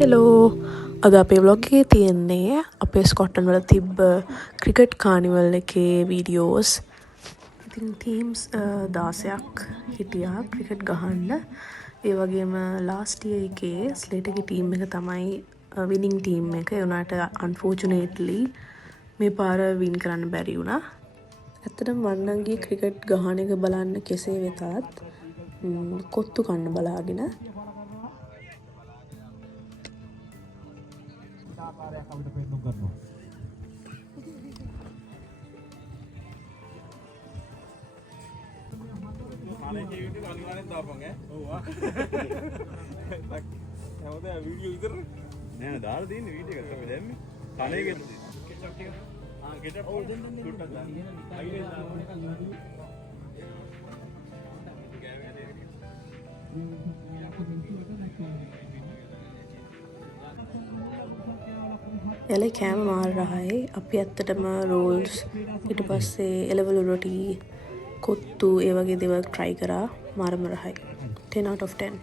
Hello අද අපේ blog එකේ තියෙන්නේ අපේ ස්කොට්ලන්ඩ් වල තිබ්බ ක්‍රිකට් කානිවල් එකේ වීඩියෝස්. ඉතින් ටීම්ස් 16ක් හිටියා ක්‍රිකට් ගහන්න. ඒ වගේම ලාස්ට් ඉයර් එකේ ස්ලේට් එකේ ටීම් එක තමයි විනිං ටීම් එක. ඒ වුණාට අන්ෆෝචුනේට්ලි මේ පාර වින් කරන්න බැරි වුණා. ඇත්තටම වන්නන්ගේ ක්‍රිකට් ගහන එක බලන්න කෙසේ වෙතත් කොත්තු කන්න බලාගෙන ආකාරයක් අපිට පෙන්නුම් කරනවා. මානේ ජීවිතේ අනිවාර්යෙන් දාපන් ඈ. ඔව් ආ. හැමදාම වීඩියෝ විතර නෑ දාලා තියෙන්නේ වීඩියෝ එකක් අපි දැම්මේ. කණේ ගෙට කෙචප් ටික. ආ කෙචප් ඔව් දෙන්න සුට්ටක් දාන්න. අයිනේ එල කෑම මාර රහයි. අපි ඇත්තටම රෝල්ස් ඊට පස්සේ එලවලු රොටි කොත්තු ඒ වගේ දේවල් try කරා. මාරම රහයි. 10 out of 10.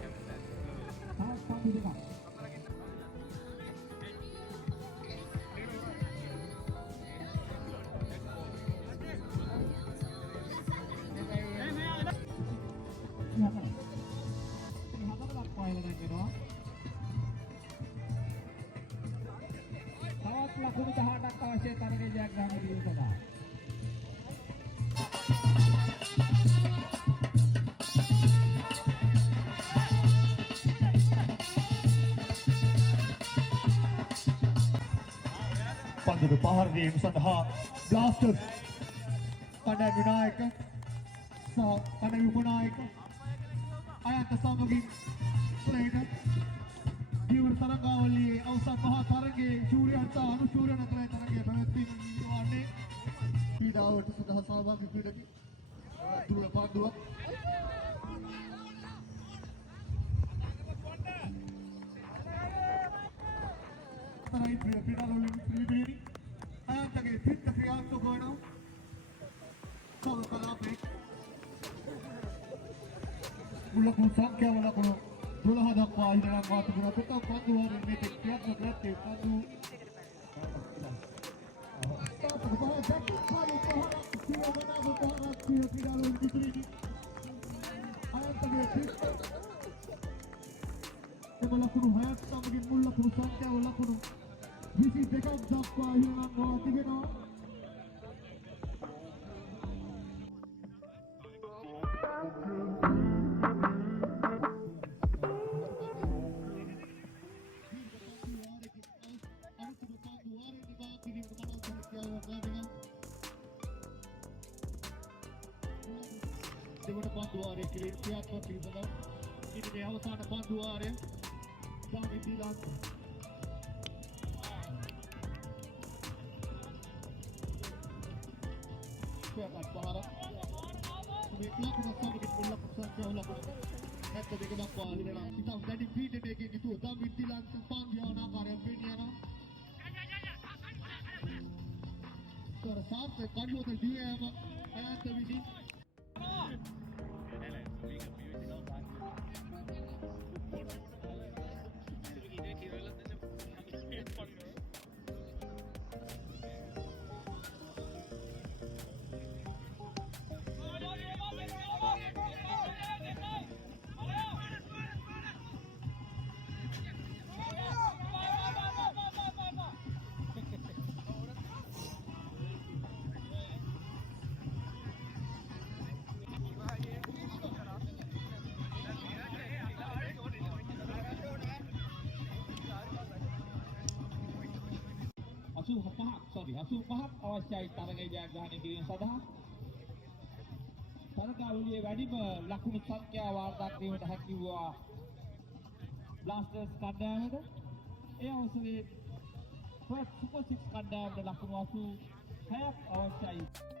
ලකුණු 18ක් අවශ්‍ය තරගයේ ජයග්‍රහණය කිරීම සඳහා. පන්දුව පහර දීම සඳහා බ්ලාස්ටර්ස් කණ්ඩායම් විනායක සහ කණ්ඩායම් උපනායක අයන්ත සමගින් ස්ලේඩ් ජීවන තරගාවලියේ අවසන් මහා තරගයේ ශූරයන් සහ අනුශූරයන් අතර තරගය පැවැත්වීම වන්නේ ක්‍රීඩාවට සඳහා සහභාගී ක්‍රීඩකි දුර පන්දුවක් තරයි ක්‍රීඩාවලින් පිළිබිලි අයන්තගේ පිට ක්‍රියාත්මක වෙනවා කලාපේ මුලකු සංඛ්‍යාව ලකුණු 12 දක්වා ඉඳලා වාතුගුණ පුතක් පන්දු වරින් මේක ක්‍රියාත්මක නැත්තේ පන්දු ලකුණු 6ක් සමගින් මුල් ලකුණු සංඛ්‍යාව ලකුණු 22ක් දක්වා ඉඳලා තිබෙනවා. දෙවන පන්දුවාරයේ ක්‍රියාත්මක කිරීම ඉදිරියේ අවසාන පන්දුවාරය සාමි දිලක් සුවපත් පහර මේ ලකුණ සමගින් මුල් ලකුණු සංඛ්‍යාව ලකුණු 72 දක්වා ඉඳලා ඉතින් දැඩි පීඩනයකින් යුතුව සාමි දිලක් පන්දියවන ආකාරයෙන් පෙනියනවා කර සාර්ථක කඩුවත දිවෑම අයත් විදි පහක් අවශ්‍යයි තරගයේ ජයග්‍රහණය කිරීම සඳහා තරගාවලියේ වැඩිම ලකුණු සංඛ්‍යාව වාර්තා කිරීමට හැකි වූ බ්ලාස්ටර්ස් කණ්ඩායමට ඒ අවසරයේ පර්ත් සුපර් 6 කණ්ඩායමට ලකුණු 86ක් අවශ්‍යයි.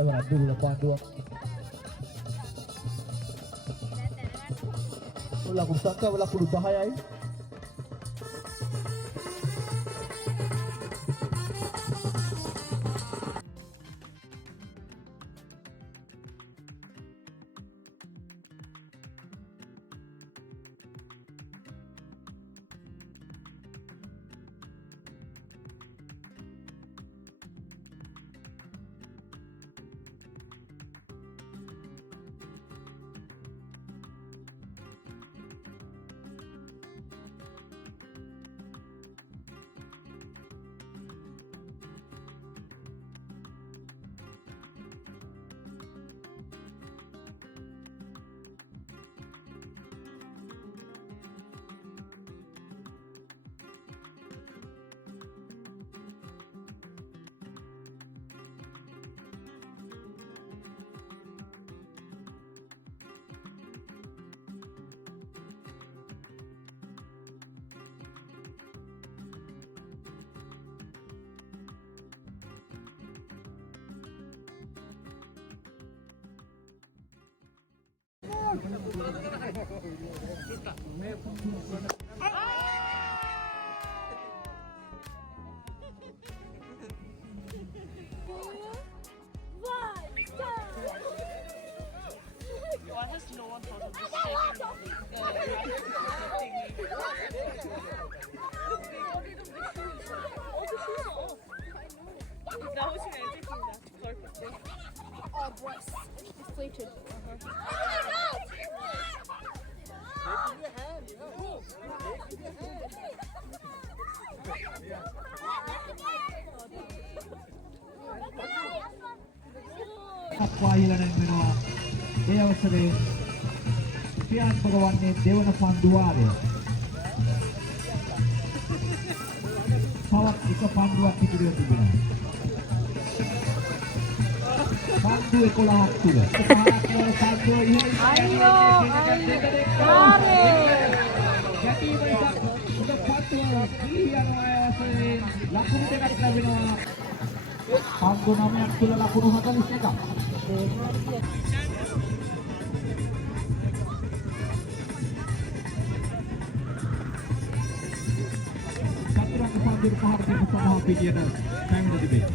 එවරක් දුර්වල පාඩුවක්. ලකුණු සංඛ්‍යාව ලකුණු 10යි. Why has no one thought of just taking That was taking that purposely. Oh, boys. Deflated. අක්වායිලන වෙනවා. ඒ අවසරේ ක්‍රියාත්මක වන්නේ දෙවන පන්දුවාරය. තවත් එක පන්දුවක් ඉදිරියට තිබෙනවා. පන්දු 11ක් තුල. ලකුණු දෙකක් ලැබෙනවා. පන්දු 9ක් තුල ලකුණු 41ක්. සතරක පන්දු පහක් දෙක සමහ පිටියට පැමිණ තිබේ.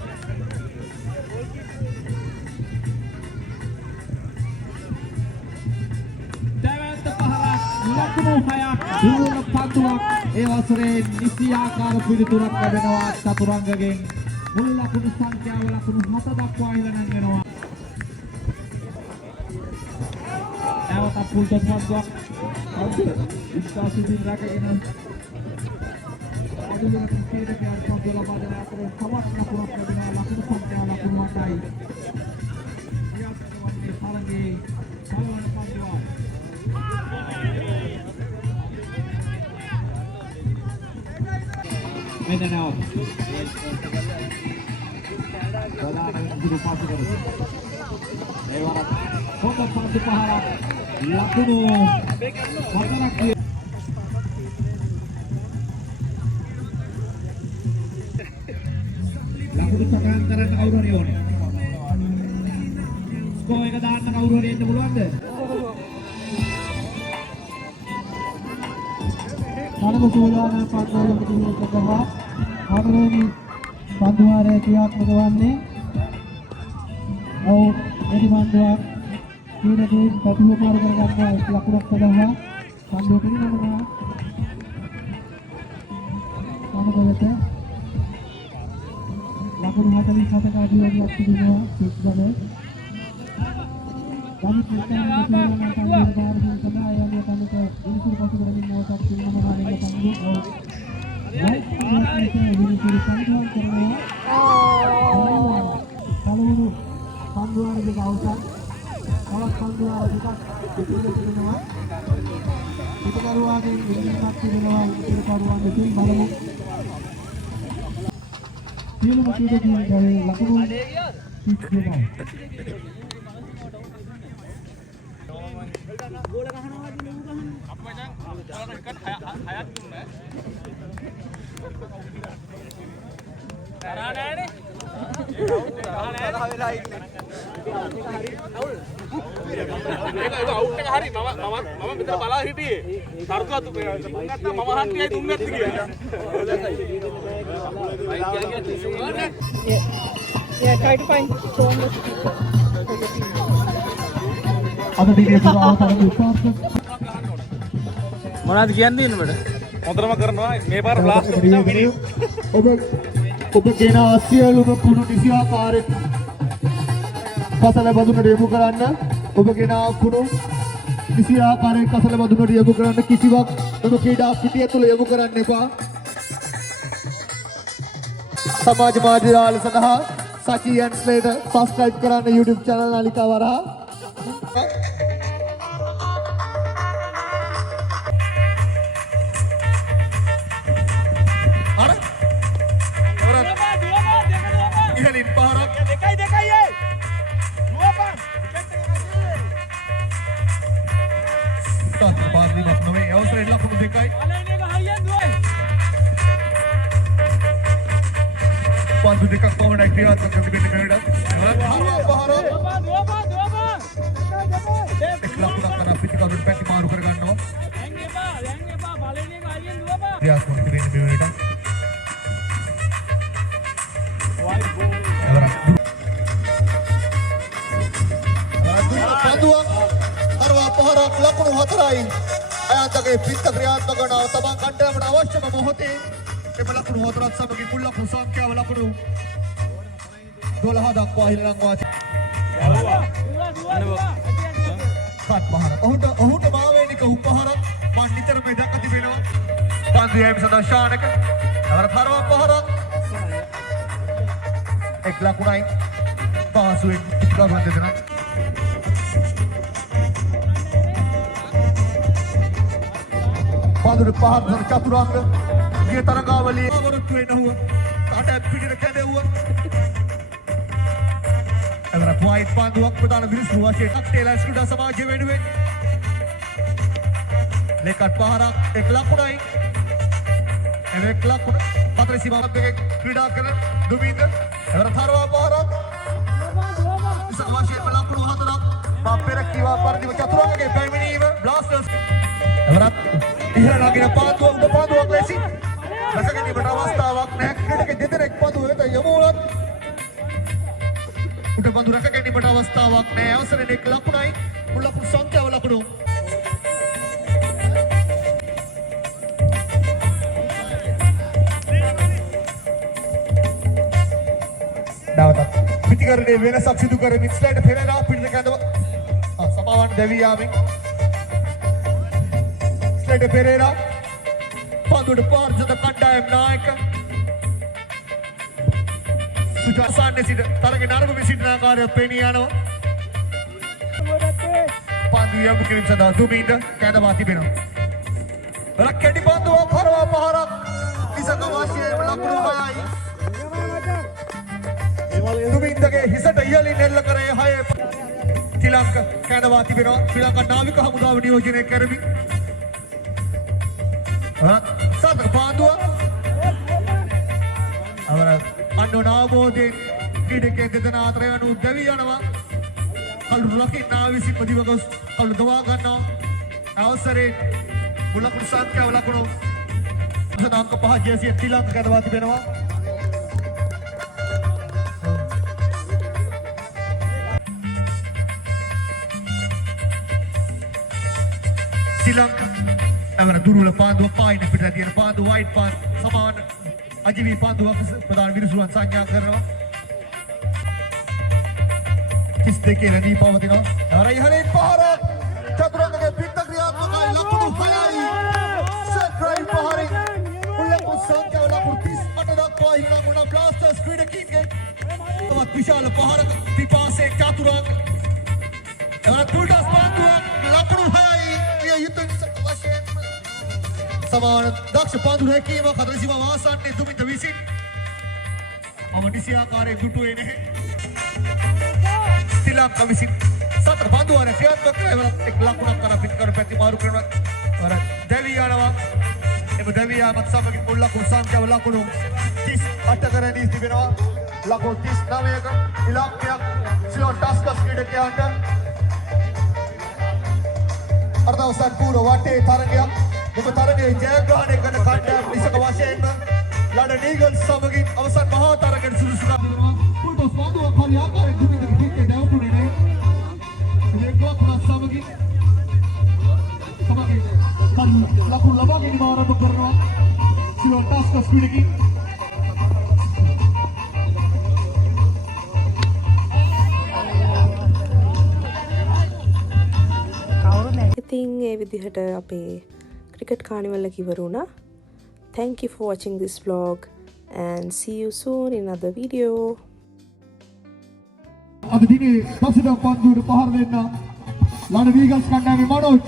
ලකුණු 6ක් දුර්වල පන්දුවක් ඒ වසරේ නිසි ආකාර පිළිතුරක් ලැබෙනවා චතුරංගගෙන් මුල් ලකුණු සංඛ්‍යාව ලකුණු 7 දක්වා ඉහළ නැංගෙනවා. නැවත පුල් පන්දුවක් ඉස්තාසිදින් රැකගෙන අදුලක කීරකයන් පන්දු ලබා දෙන අතර තවත් ලකුණක් ලැබෙනවා. ලකුණු සංඛ්‍යාව ලකුණු 8යි. ක්‍රියාත්මක වන්නේ තරගයේ පළවන පන්දුවක්. Mindanao. Wala na yung pasi ko. Ewan. Kung pasi paharap, lakuno. Patanak. Lakuno sa kantaran ng Aurora yun. Kung ay kadaan ng Aurora yun na muluan din. අනු සෝලාන පන්දුවල පිළිවෙලට ගහ ආරෝණි පන්දුවාරය ක්‍රියාත්මක වන්නේ ඔව් එදි පන්දුවක් කීරකේ ප්‍රතිමාර කරගන්නා එක් ලකුණක් සඳහා පන්දුව පිළිගන්නවා අනුගමනයට ලකුණු 47ක අධිවේගයක් තිබෙනවා සිත්වල ගණිත විද්‍යාවේ පන්දුවල බාරගෙන සදා යන්නේ තනක ඉනිසුරු පසු කරමින් මොකක් කියනවා මානෙක පන්දුව රයිට් ඉනිසුරු පන්දුවක් කරනවා පළමුව පන්දුවාර දෙක අවසන් තවත් පන්දුවාර දෙකක් පිටිනවා පිටකරුවාගෙන් ඉන්නක් තිබෙනවා පිටකරුවාන් දෙකෙන් බලමු සියලුම කීඩකයන්ගේ ලකුණු 32යි ගෝල ගහනවා වගේ නෙමු ගහන්නේ. අප්පා දැන් ඔයාලා එකත් හයක් දුන්නා. කරා නෑනේ. ඒක අවුත් ගහලා වෙලා ඉන්නේ. ඒක අවුට් එක හරි මම මෙතන බලා හිටියේ. තර්කවත් දුන්නේ නැත්නම් මම හන්දියයි දුන්නේ නැති කියලා. Yeah, try to find phone. අද දිනේ පුරා තරග උපාසක මොනවද කියන්නේ මට? හොඳටම කරනවා මේ පාර බ්ලාස්ට් එක විතර විනි. ඔබ කියන සියලුම කුණු නිසි ආකාරයෙන් කසල බඳුනට යොමු කරන්න. ඔබ කියන කුණු නිසි ආකාරයෙන් කසල බඳුනට යොමු කරන්න. කිසිවක් ඔබ ක්‍රීඩා පිටිය තුළ යොමු කරන්න එපා. සමාජ මාධ්‍ය දාල සඳහා සචි ඇන්ස්ලේට සබස්ක්‍රයිබ් කරන්න YouTube channel නාලිකාව හරහා. ඉහලින් පහරක් දෙකයි ඒ. දුවපන්. තාත් පාර්ලිමක් නොවේ අවසරයෙන් ලකුණු දෙකයි. අලෙන් එක හරියෙන් දුවයි. පන්දු දෙකක් පමණයි ක්‍රියාත්මක කරන්නේ මෙහෙට. පහරක් දුවපන්. එක් ලකුණක් කරා පිටිකවුරුට පැති මාරු කර ගන්නවා. දැන් එපා. බලෙන් එක හරියෙන් දුවපන්. ක්‍රියාත්මක වෙන්නේ මෙහෙට. පන්දුවක් කරවා පහරක් ලකුණු 4යි. අයන්තගේ පිට ක්‍රියාත්මක කරන තමන් කණ්ඩායමට අවශ්‍යම මොහොතේ එම ලකුණු 4ත් සමගින් මුල් ලකුණු සංඛ්‍යාව ලකුණු 12 දක්වා හිලංවා සත් පහරක්. ඔහුට මාවේනික උපහාරක් මා නිතරම දැක තිබෙනවා. පන්දු යෑම සඳහා ශානක නවර කරවා පහරක් එක් ලකුණයි පාසුවෙන් පිටකවුරුන් දෙදෙනා. පන්දුට පහර චතුරාංග ගිය තරගාවලියේ අවරොත්තු වෙනව කාට පිටිට කැදෙව්ව. එවරත් වයිට් පන්දුවක් ප්‍රධාන විරුසු වශයෙන් ටේලර් ස්ටුඩා සමාජය වෙනුවෙන් ලේකට් පහරක් එක් ලකුණයි. එවෙක් ලකුණ පතර සීමාවක් දෙකක් ක්‍රීඩා කරන දුමින්ද එවරත් හරවා පහරක් විසක වශයෙන් ලකුණු 4ක් මා පෙර කීවා පරිදිම චතුරාංගයේ පැමිණීම බ්ලාස්ටර්ස් එවරත් ඉහළ නගින පාන්දුව උඩ පාන්දුවක් ලෙසින් රසගැනීමට අවස්ථාවක් නැහැ. ක්‍රීඩක දෙදෙනෙක් පාන්දුව වෙත යමු වුණත් උඩ පාන්දුව රසගැනීමට අවස්ථාවක් නැහැ. අවසරයෙන් එක් ලකුණයි මුල් ලකුණු සංඛ්‍යාව ලකුණු. නැවතත් පිටිකරණයේ වෙනසක් සිදු කරමින් ස්ලයිඩ් පෙරේරා පිටිට කැඳව සමාවන් දෙවි යාමින් ස්ලයිඩ් පෙරේරා පන්දුවට පාර්ජත කණ්ඩායම් නායක සුජාසාන්නේ සිට තරගේ නරඹ සිටින ආකාරය පෙනී යනවා. පන්දු යමු කිරීම සඳහා දුමින්ද කැඳවා තිබෙනවා. රැකෙඩි පන්දුවක් හරවා පහරක් විසක වාසියේ ලකුණු 6යි. දුමින්දගේ හිසට ඉහළින් එල්ල කරේ 6 ශ්‍රී ලංකා කැඳවා තිබෙනවා. ශ්‍රී ලංකා නාවික හමුදාව නියෝජනය කරමි. සතර පාන්දුව අවර අන්වනාබෝධයෙන් ක්‍රීඩකයන් දෙදෙනා අතර යනු දැවී යනවා. කළු රකින්නා විසින් ප්‍රතිවගස් කළු දවා ගන්නවා. අවසරේ මුල් ලකුණු සංඛ්‍යාව ලකුණු අංක 5 ජේසිය ශ්‍රී ලංකා කැඳවා තිබෙනවා. ශ්‍රී ලංකා එවන දුර්වල පාන්දුව පායින පිටට තියෙන පාන්දුව වයිට් පාන් සමාන අජීවී පාන්දුවක් ප්‍රධාන විරුසුවන් සංඥා කරනවා. 32 රැඳී පවතිනවා. හරයි හරේ පහරක් චතුරංගගේ පිට ක්‍රියාත්මකයි ලකුණු 6යි. සක්‍රයි පහරයි මුල් ලකුණු සංඛ්‍යාව ලකුණු 38 දක්වා හිලංගුණ බ්ලාස්ටර්ස් ක්‍රීඩකීන්ගේ තවත් විශාල පහරක පිපාසයේ චතුරංග එවන පුල්ටස් පාන්දුවක් ලකුණු 6යි. යුතුය වශයෙන් සමාන දක්ෂ පන්දු රැකීම කතර සීමාව ආසන්නයේ දුමින්ද විසින් මම නිසි ආකාරයෙන් දුටුවේ නැහැ. ශ්‍රී ලංකාව විසින් සතර පන්දු වල ක්‍රියාත්මක කරන එක් ලකුණක් කරා පිටකර පැති මාරු කරනවා. වර දෙවි යනවා. එම දෙවි යාමත් සමගින් මුල් ලකුණු සංඛ්‍යාව ලකුණු 38 කරණී තිබෙනවා. ලකුණු 39ක ඉලක්කයක් සිලොන් ටස්කස් ක්‍රීඩකයන්ට අර්ධවසන් පූර්ව වටේ තරගයක් මෙම තරගයේ ජයග්‍රහණය කරන කණ්ඩායම නිසක වශයෙන්ම ලන්ඩන් ඊගල්ස් සමගින් අවසන් මහා තරගයට සුදුසුකම් දෙනවා පුල්ටොස් වඳුවක් හරි ආකාරයෙන් දුමින්ද පිටේ දැවුනේ නේ මේ ගොක්න සමගින් සමගින් ලකුණු ලබා ගැනීම ආරම්භ කරනවා සිලොන් ටස්කස් ක්‍රීඩකයන් ඉතින් ඒ විදිහට අපේ ක්‍රිකට් කානිවල් එක ඉවර වුණා. Thank you for watching this vlog and see you soon in another video. අද දිනේ පසුදම් පන්දුවට පහර දෙන්න ලන්ඩන් ඊගල්ස් කණ්ඩායමේ මනෝජ්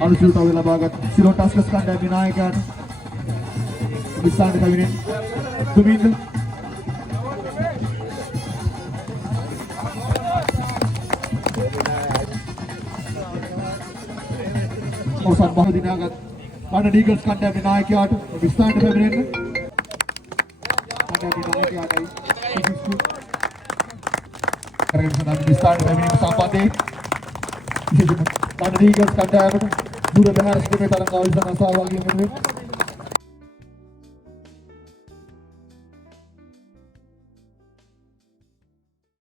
අනුශීලතාවය ලබාගත් සිලොන් ටස්කස් කණ්ඩායමේ නායකයන් විස්ථාන කවිනේ දුමින්ද අවසන් බහ දිනාගත් ලන්ඩන් ඊගල්ස් කණ්ඩායමේ නායකයාට විස්ථානට පැමිණෙන්න කණ්ඩායමේ නායකයාටයි කරගෙන සඳහන් විස්ථානට පැමිණීම සම්බන්ධයෙන් ලන්ඩන් ඊගල්ස් කණ්ඩායමට දුර බැහැර සිටීමේ තරඟ ආයෝජන සහභාගී වෙනුවෙන්